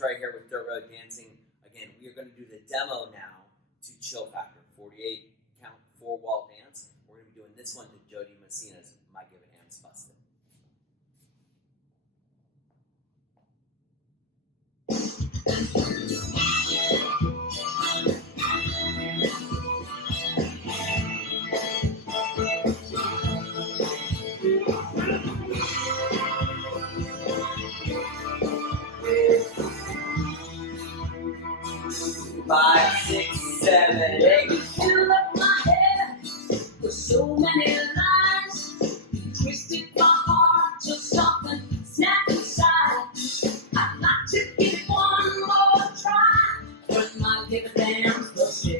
right here with Dirt Road Dancing. Again, we are going to do the demo now to Chill Factor, 48 count 4-wall dance. We're going to be doing this one to Dee Mesin's My Give a Damn's Busted. Five, 6, 7, 8. You fill up my head with so many lines. You twisted my heart till something snapped inside. I'd like to give it one more try, but my give a damn's busted.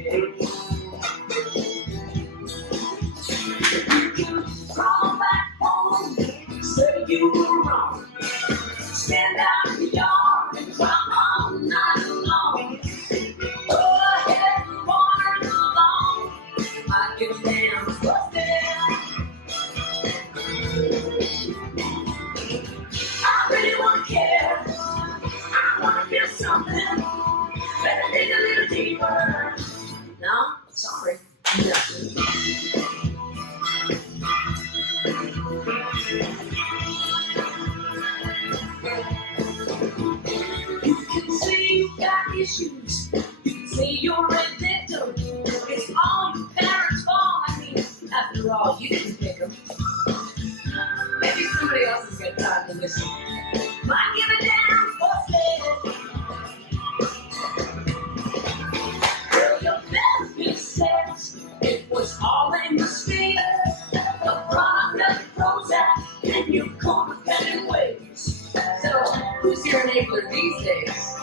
You can crawl back home, say you were wrong. Stand out in the yard and cry all night long. I give a damn busted. I really want to care. I want to feel something. Let me dig a little deeper. No, sorry. Nothing. You can say you got issues. You can say you're a victim. It's all your parents' fault. I mean, after all, you didn't pick them. Maybe somebody else has got time to listen. Might give a damn busted. Well, your therapy says it was all a mistake. The product of Prozac and your codependent ways. So, who's your enabler these days?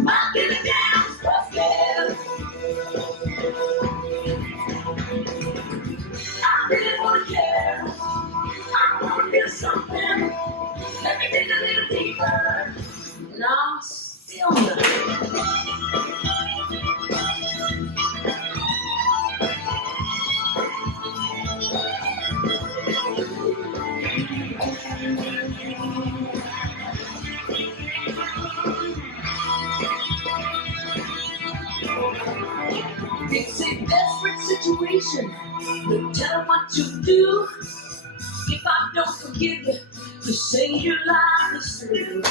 Might give a damn busted. I really want to care. I want to feel something. Let me dig a little deeper. No, still nothing. It's a desperate situation. But tell what you do. If I don't forgive you, just say your life is through.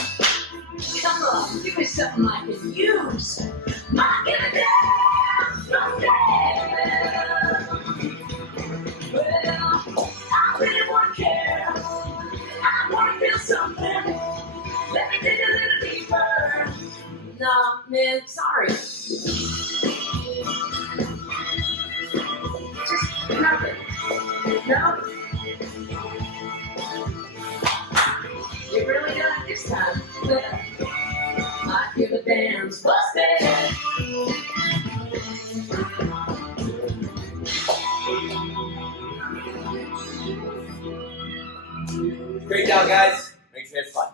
Come on, give me something I can use. Might give a damn busted. Well, I really want to care. I want to feel something. Let me dig a little deeper. No, man, sorry. Just nothing. No? You really got it this time. I give a damn's busted. Great job, guys. Make sure it's fun.